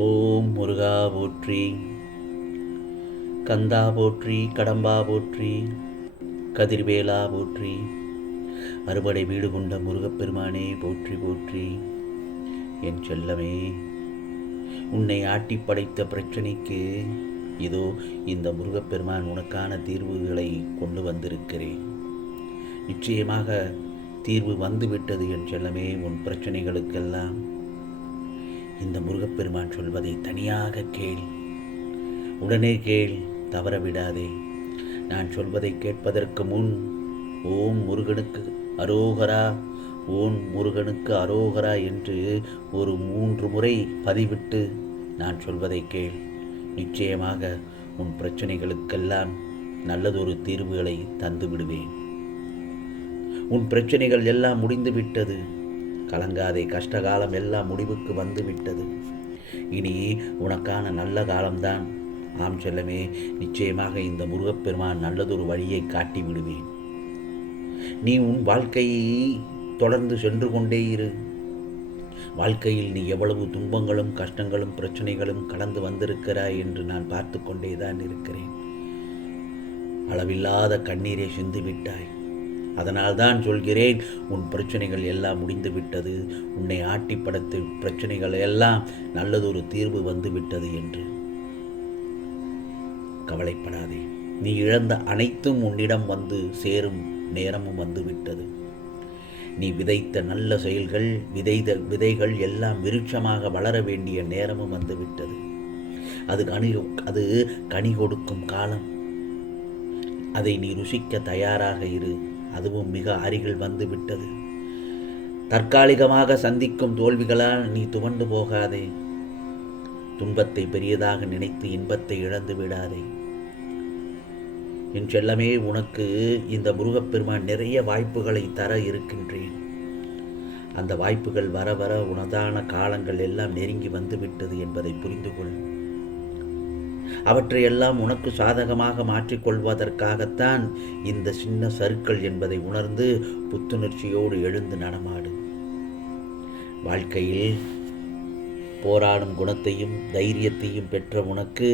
ஓம் முருகா போற்றி, கந்தா போற்றி, கடம்பா போற்றி, கதிர்வேலா போற்றி, அறுபடை வீடு கொண்ட முருகப்பெருமானே போற்றி போற்றி. என் செல்லமே, உன்னை ஆட்டி படைத்த பிரச்சனைக்கு இதோ இந்த முருகப்பெருமான் உனக்கான தீர்வுகளை கொண்டு வந்திருக்கிறேன். நிச்சயமாக தீர்வு வந்துவிட்டது என் செல்லமே. உன் பிரச்சனைகளுக்கெல்லாம் இந்த முருகப்பெருமான் சொல்வதை தனியாக கேள், உடனே கேள், தவற விடாதே. நான் சொல்வதை கேட்பதற்கு முன் ஓம் முருகனுக்கு அரோகரா, ஓம் முருகனுக்கு அரோகரா என்று ஒரு 3 முறை பதிவிட்டு நான் சொல்வதை கேள். நிச்சயமாக உன் பிரச்சனைகளுக்கெல்லாம் நல்லதொரு தீர்வுகளை தந்து விடுவேன். உன் பிரச்சனைகள் எல்லாம் முடிந்து விட்டது. கலங்காதே, கஷ்டகாலம் எல்லாம் முடிவுக்கு வந்து விட்டது. இனி உனக்கான நல்ல காலம்தான். ஆம் செல்லமே, நிச்சயமாக இந்த முருகப்பெருமான் நல்லதொரு வழியை காட்டி விடுவேன். நீ உன் வாழ்க்கையை தொடர்ந்து சென்று கொண்டே இரு. வாழ்க்கையில் நீ எவ்வளவு துன்பங்களும் கஷ்டங்களும் பிரச்சனைகளும் கடந்து வந்திருக்கிறாய் என்று நான் பார்த்து கொண்டேதான் இருக்கிறேன். அளவில்லாத கண்ணீரை சிந்து விட்டாய். அதனால்தான் சொல்கிறேன், உன் பிரச்சனைகள் எல்லாம் முடிந்து விட்டது. உன்னை ஆட்டி படைத்து பிரச்சனைகள் எல்லாம் நல்லதொரு தீர்வு வந்து விட்டது என்று கவலைப்படாதே. நீ இழந்த அனைத்தும் உன்னிடம் வந்து சேரும் நேரமும் வந்து விட்டது. நீ விதைத்த நல்ல செயல்கள், விதைகள் எல்லாம் விருட்சமாக வளர வேண்டிய நேரமும் வந்து விட்டது. அது கனி கொடுக்கும் காலம். அதை நீ ருசிக்க தயாராக இரு. அதுவும் மிக அருகில் வந்து விட்டது. தற்காலிகமாக சந்திக்கும் தோல்விகளால் நீ துவண்டு போகாதே. துன்பத்தை பெரியதாக நினைத்து இன்பத்தை இழந்து விடாதே. என் செல்லமே, உனக்கு இந்த முருகப்பெருமான் நிறைய வாய்ப்புகளை தர இருக்கின்றேன். அந்த வாய்ப்புகள் வர வர உனதான காலங்கள் எல்லாம் நெருங்கி வந்துவிட்டது என்பதை புரிந்து கொள். அவற்றையெல்லாம் உனக்கு சாதகமாக மாற்றிக்கொள்வதற்காகத்தான் இந்த சின்ன சறுக்கள் என்பதை உணர்ந்து புத்துணர்ச்சியோடு எழுந்து நடமாடு. வாழ்க்கையில் போராடும் குணத்தையும் தைரியத்தையும் பெற்ற உனக்கு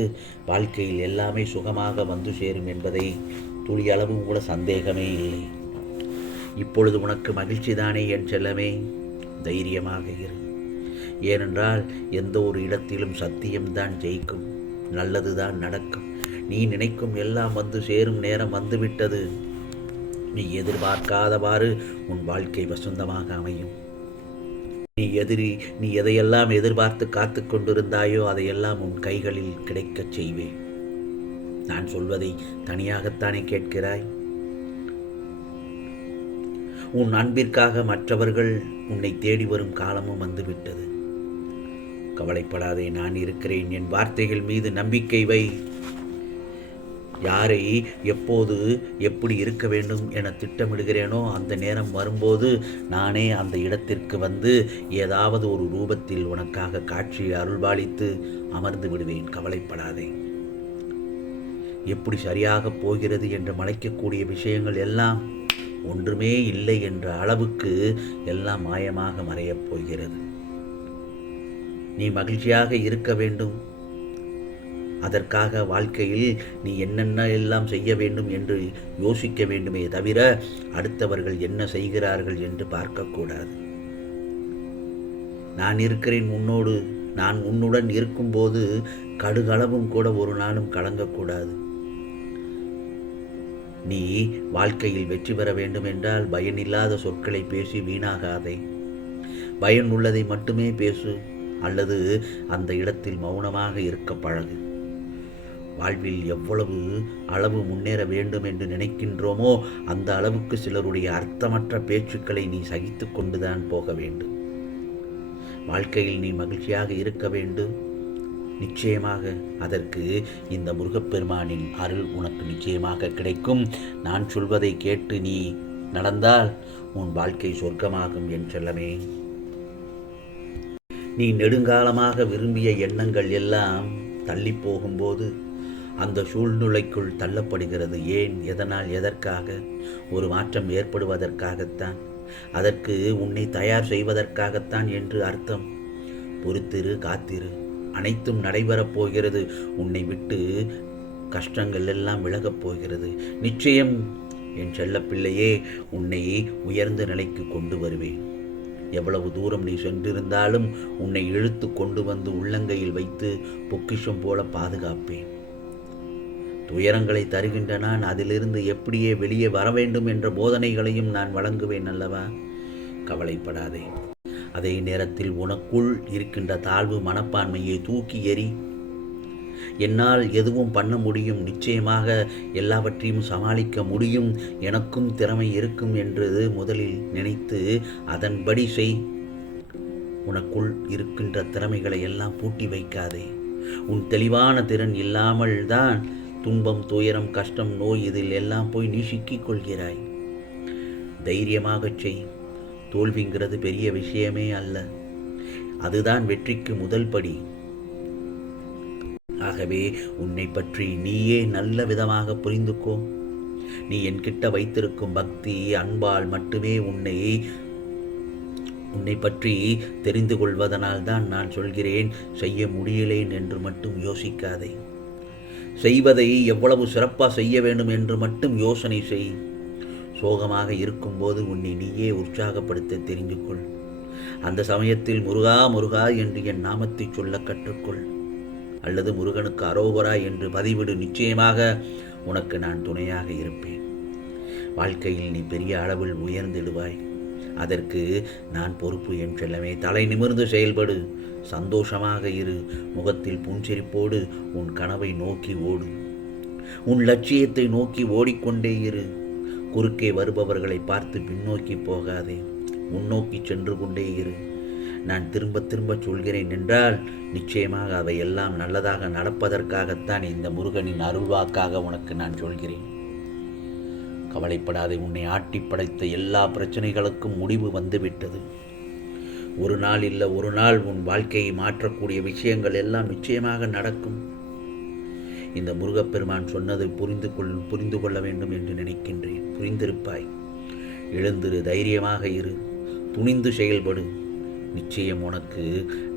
வாழ்க்கையில் எல்லாமே சுகமாக வந்து சேரும் என்பதை துளியளவும் கூட சந்தேகமே இல்லை. இப்பொழுது உனக்கு மகிழ்ச்சி தானே என் செல்லமே? தைரியமாக இரு. ஏனென்றால் எந்த ஒரு இடத்திலும் சத்தியம்தான் ஜெயிக்கும், நல்லதுதான் நடக்கும். நீ நினைக்கும் எல்லாம் வந்து சேரும் நேரம் வந்துவிட்டது. நீ எதிர்பார்க்காதவாறு உன் வாழ்க்கை வசந்தமாக அமையும். நீ எதையெல்லாம் எதிர்பார்த்து காத்து கொண்டிருந்தாயோ அதையெல்லாம் உன் கைகளில் கிடைக்கச் செய்வேன். நான் சொல்வதை தனியாகத்தானே கேட்கிறாய்? உன் அன்பிற்காக மற்றவர்கள் உன்னை தேடி வரும் காலமும் வந்துவிட்டது. கவலைப்படாதே, நான் இருக்கிறேன். என் வார்த்தைகள் மீது நம்பிக்கை வை. யாரை எப்போது எப்படி இருக்க வேண்டும் என திட்டமிடுகிறேனோ அந்த நேரம் வரும்போது நானே அந்த இடத்திற்கு வந்து ஏதாவது ஒரு ரூபத்தில் உனக்காக காட்சியை அருள்பாலித்து அமர்ந்து விடுவேன். கவலைப்படாதே. எப்படி சரியாக போகிறது என்று மலைக்கக்கூடிய விஷயங்கள் எல்லாம் ஒன்றுமே இல்லை என்ற அளவுக்கு எல்லாம் மாயமாக மறையப் போகிறது. நீ மகிழ்ச்சியாக இருக்க வேண்டும். அதற்காக வாழ்க்கையில் நீ என்னென்ன எல்லாம் செய்ய வேண்டும் என்று யோசிக்க வேண்டுமே தவிர அடுத்தவர்கள் என்ன செய்கிறார்கள் என்று பார்க்கக்கூடாது. நான் இருக்கிறேன் உன்னோடு. நான் உன்னுடன் இருக்கும்போது கடுகளவும் கூட ஒரு நாளும் கலங்கக்கூடாது. நீ வாழ்க்கையில் வெற்றி பெற வேண்டும் என்றால் பயனில்லாத சொற்களை பேசி வீணாகாதே. பயன் உள்ளதை மட்டுமே பேசு, அல்லது அந்த இடத்தில் மௌனமாக இருக்க பழகு. வாழ்வில் எவ்வளவு அளவு முன்னேற வேண்டும் என்று நினைக்கின்றோமோ அந்த அளவுக்கு சிலருடைய அர்த்தமற்ற பேச்சுக்களை நீ சகித்து கொண்டுதான் போக வேண்டும். வாழ்க்கையில் நீ மகிழ்ச்சியாக இருக்க வேண்டும். நிச்சயமாக அதற்கு இந்த முருகப்பெருமானின் அருள் உனக்கு நிச்சயமாக கிடைக்கும். நான் சொல்வதை கேட்டு நீ நடந்தால் உன் வாழ்க்கை சொர்க்கமாகும் என் செல்லமே. நீ நெடுங்காலமாக விரும்பிய எண்ணங்கள் எல்லாம் தள்ளி போகும்போது அந்த சூழ்நிலைக்குள் தள்ளப்படுகிறது. ஏன், எதனால், எதற்காக? ஒரு மாற்றம் ஏற்படுவதற்காகத்தான். அதற்கு உன்னை தயார் செய்வதற்காகத்தான் என்று அர்த்தம். பொறுத்திரு, காத்திரு. அனைத்தும் நடைபெறப் போகிறது. உன்னை விட்டு கஷ்டங்கள் எல்லாம் விலகப் போகிறது. நிச்சயம் என் செல்லப்பிள்ளையே, உன்னை உயர்ந்த நிலைக்கு கொண்டு வருவேன். எவ்வளவு தூரம் நீ சென்றிருந்தாலும் உன்னை இழுத்து கொண்டு வந்து உள்ளங்கையில் வைத்து பொக்கிஷம் போல பாதுகாப்பேன். துயரங்களை தருகின்ற நான் அதிலிருந்து எப்படியே வெளியே வர வேண்டும் என்ற போதனைகளையும் நான் வழங்குவேன் அல்லவா? கவலைப்படாதே. அதே நேரத்தில் உனக்குள் இருக்கின்ற தாழ்வு மனப்பான்மையை தூக்கி எறி. என்னால் எதுவும் பண்ண முடியும், நிச்சயமாக எல்லாவற்றையும் சமாளிக்க முடியும், எனக்கும் திறமை இருக்கும் என்று முதலில் நினைத்து அதன்படி செய். உனக்குள் இருக்கின்ற திறமைகளை எல்லாம் பூட்டி வைக்காதே. உன் தெளிவான திறன் இல்லாமல் தான் துன்பம், துயரம், கஷ்டம், நோய் இதில் எல்லாம் போய் நீ சிக்கிக் கொள்கிறாய். தைரியமாகச் செய். தோல்விங்கிறது பெரிய விஷயமே அல்ல, அதுதான் வெற்றிக்கு முதல் படி. ஆகவே உன்னை பற்றி நீயே நல்ல விதமாக புரிந்துக்கோ. நீ என்கிட்ட வைத்திருக்கும் பக்தி, அன்பால் மட்டுமே உன்னை பற்றி தெரிந்து கொள்வதனால் தான் நான் சொல்கிறேன், செய்ய முடியலேன் என்று மட்டும் யோசிக்காதே. செய்வதை எவ்வளவு சிறப்பாக செய்ய வேண்டும் என்று மட்டும் யோசனை செய். சோகமாக இருக்கும்போது உன்னை நீயே உற்சாகப்படுத்த தெரிந்து கொள். அந்த சமயத்தில் முருகா முருகா என்று என் நாமத்தை சொல்ல கற்றுக்கொள். அல்லது முருகனுக்கு அரோகரா என்று பதிவிடு. நிச்சயமாக உனக்கு நான் துணையாக இருப்பேன். வாழ்க்கையில் நீ பெரிய அளவில் உயர்ந்திடுவாய். அதற்கு நான் பொறுப்பு என் செல்லமே. தலை நிமிர்ந்து செயல்படு. சந்தோஷமாக இரு. முகத்தில் புன்சிரிப்போடு உன் கனவை நோக்கி ஓடு. உன் லட்சியத்தை நோக்கி ஓடிக்கொண்டே இரு. குறுக்கே வருபவர்களை பார்த்து பின்னோக்கி போகாதே. முன்னோக்கி சென்று கொண்டே இரு. நான் திரும்ப திரும்ப சொல்கிறேன் என்றால் நிச்சயமாக அவையெல்லாம் நல்லதாக நடப்பதற்காகத்தான் இந்த முருகனின் அருள்வாக்காக உனக்கு நான் சொல்கிறேன். கவலைப்படாதே. உன்னை ஆட்டி படைத்த எல்லா பிரச்சனைகளுக்கும் முடிவு வந்துவிட்டது. ஒரு நாள் இல்லை ஒரு நாள் உன் வாழ்க்கையை மாற்றக்கூடிய விஷயங்கள் எல்லாம் நிச்சயமாக நடக்கும். இந்த முருகப்பெருமான் சொன்னதை புரிந்து கொள்ள வேண்டும் என்று நினைக்கின்றேன். புரிந்திருப்பாய். எழுந்திரு, தைரியமாக இரு, துணிந்து செயல்படு. நிச்சயம் உனக்கு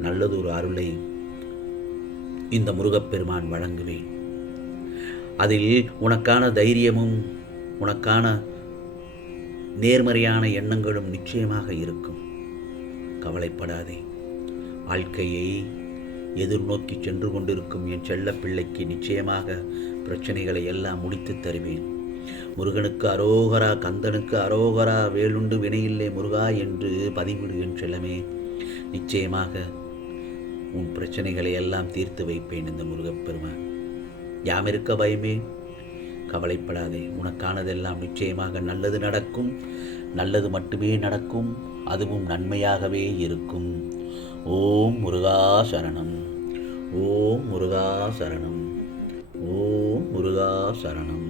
நல்லதொரு அருளை இந்த முருகப்பெருமான் வழங்குவேன். அதில் உனக்கான தைரியமும் உனக்கான நேர்மறையான எண்ணங்களும் நிச்சயமாக இருக்கும். கவலைப்படாதே. வாழ்க்கையை எதிர்நோக்கி சென்று கொண்டிருக்கும் என் செல்ல பிள்ளைக்கு நிச்சயமாக பிரச்சனைகளை எல்லாம் முடித்து தருவேன். முருகனுக்கு அரோகரா, கந்தனுக்கு அரோகரா, வேலுண்டு வினையில்லை முருகா என்று பதிவிடு என் செல்லமே. நிச்சயமாக உன் பிரச்சனைகளை எல்லாம் தீர்த்து வைப்பேன் இந்த முருகப்பெருமான். யாமிருக்க பயமே. கவலைப்படாதே. உனக்கானதெல்லாம் நிச்சயமாக நல்லது நடக்கும். நல்லது மட்டுமே நடக்கும். அதுவும் நன்மையாகவே இருக்கும். ஓம் முருகா சரணம். ஓம் முருகா சரணம். ஓம் முருகா சரணம்.